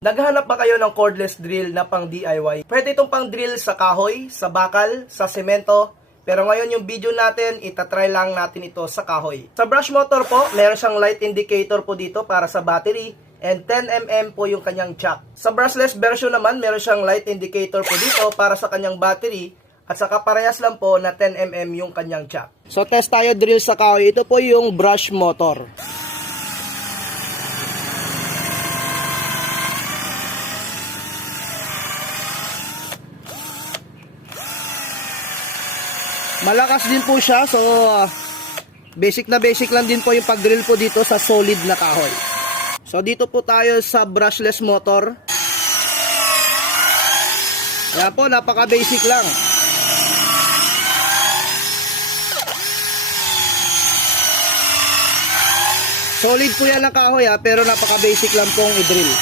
Naghahanap ba kayo ng cordless drill na pang DIY? Pwede itong pang drill sa kahoy, sa bakal, sa semento. Pero ngayon yung video natin, itatry lang natin ito sa kahoy. Sa brush motor po, meron siyang light indicator po dito para sa battery. And 10mm po yung kanyang jack. Sa brushless version naman, meron siyang light indicator po dito para sa kanyang battery. At saka parehas lang po na 10mm yung kanyang jack. So test tayo drill sa kahoy. Ito po yung brush motor. Malakas din po siya, so basic lang din po yung pag-drill po dito sa solid na kahoy. So dito po tayo sa brushless motor. Ayan po, napaka-basic lang. Solid po yan ang kahoy pero napaka-basic lang pong i-drill.